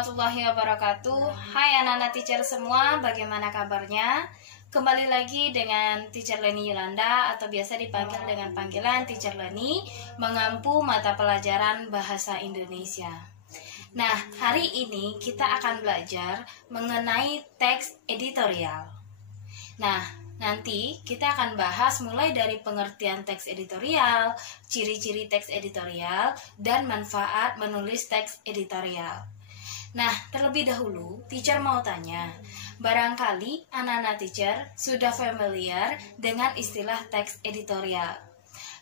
warahmatullahi wabarakatuh. Hai anak-anak teacher semua, bagaimana kabarnya? Kembali lagi dengan Teacher Leni Yolanda atau biasa dipanggil dengan panggilan Teacher Leni, mengampu mata pelajaran Bahasa Indonesia. Nah, hari ini kita akan belajar mengenai teks editorial. Nah, nanti kita akan bahas mulai dari pengertian teks editorial, ciri-ciri teks editorial, dan manfaat menulis teks editorial. Nah, terlebih dahulu, teacher mau tanya, barangkali anak-anak teacher sudah familiar dengan istilah teks editorial.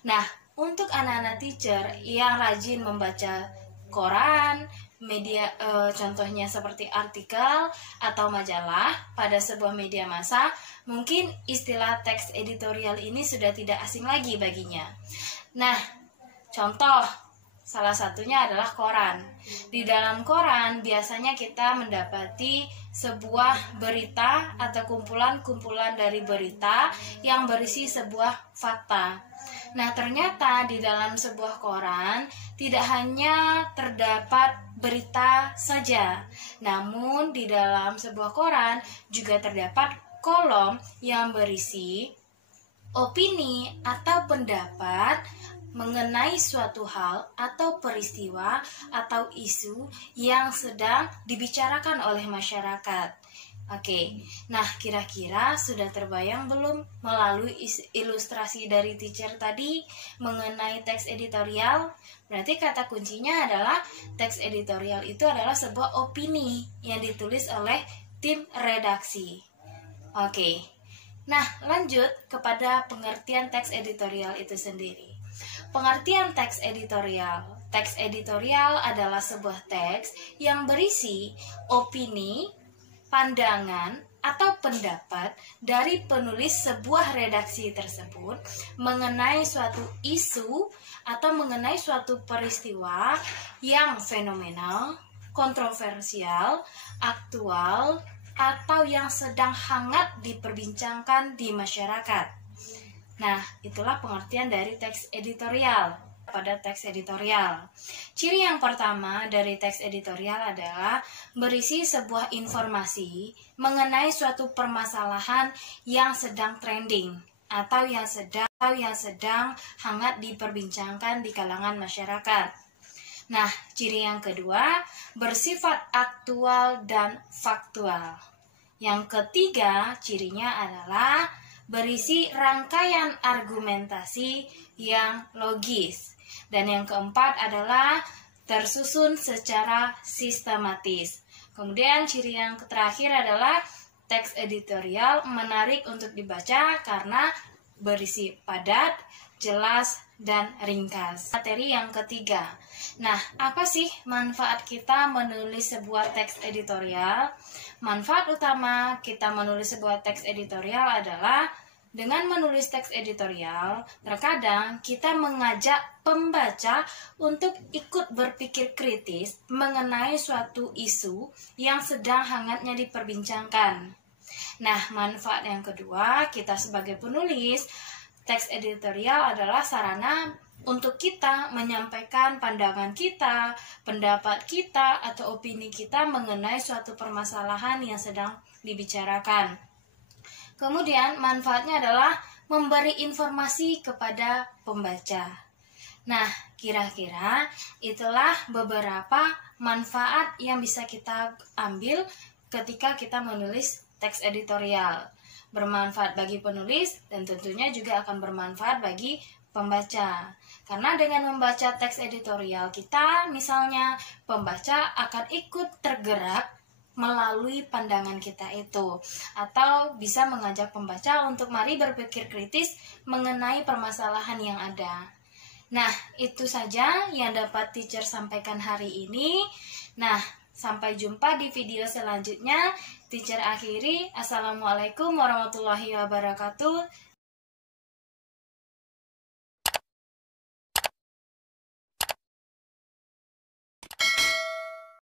Nah, untuk anak-anak teacher yang rajin membaca koran, media contohnya seperti artikel atau majalah pada sebuah media massa, mungkin istilah teks editorial ini sudah tidak asing lagi baginya. Nah, contoh salah satunya adalah koran. Di dalam koran biasanya kita mendapati sebuah berita atau kumpulan-kumpulan dari berita yang berisi sebuah fakta. Nah, ternyata di dalam sebuah koran tidak hanya terdapat berita saja, namun di dalam sebuah koran juga terdapat kolom yang berisi opini atau pendapat mengenai suatu hal atau peristiwa atau isu yang sedang dibicarakan oleh masyarakat. Oke, nah kira-kira sudah terbayang belum melalui ilustrasi dari teacher tadi mengenai teks editorial? Berarti kata kuncinya adalah teks editorial itu adalah sebuah opini yang ditulis oleh tim redaksi. Oke, nah lanjut kepada pengertian teks editorial itu sendiri. Pengertian teks editorial. Teks editorial adalah sebuah teks yang berisi opini, pandangan, atau pendapat dari penulis sebuah redaksi tersebut mengenai suatu isu atau mengenai suatu peristiwa yang fenomenal, kontroversial, aktual, atau yang sedang hangat diperbincangkan di masyarakat. Nah, itulah pengertian dari teks editorial. Pada teks editorial, ciri yang pertama dari teks editorial adalah berisi sebuah informasi mengenai suatu permasalahan yang sedang trending atau yang sedang hangat diperbincangkan di kalangan masyarakat. Nah, ciri yang kedua bersifat aktual dan faktual. Yang ketiga, cirinya adalah berisi rangkaian argumentasi yang logis. Dan yang keempat adalah tersusun secara sistematis. Kemudian ciri yang terakhir adalah teks editorial menarik untuk dibaca karena berisi padat, jelas, dan ringkas. Materi yang ketiga. Nah, apa sih manfaat kita menulis sebuah teks editorial? Manfaat utama kita menulis sebuah teks editorial adalah dengan menulis teks editorial, terkadang kita mengajak pembaca untuk ikut berpikir kritis mengenai suatu isu yang sedang hangatnya diperbincangkan. Nah, manfaat yang kedua, kita sebagai penulis, teks editorial adalah sarana untuk kita menyampaikan pandangan kita, pendapat kita, atau opini kita mengenai suatu permasalahan yang sedang dibicarakan. Kemudian manfaatnya adalah memberi informasi kepada pembaca. Nah, kira-kira itulah beberapa manfaat yang bisa kita ambil ketika kita menulis teks editorial. Bermanfaat bagi penulis dan tentunya juga akan bermanfaat bagi pembaca. Karena dengan membaca teks editorial kita, misalnya pembaca akan ikut tergerak melalui pandangan kita itu, atau bisa mengajak pembaca untuk mari berpikir kritis mengenai permasalahan yang ada. Nah, itu saja yang dapat teacher sampaikan hari ini. Nah, sampai jumpa di video selanjutnya. Teacher akhiri, Assalamualaikum warahmatullahi wabarakatuh.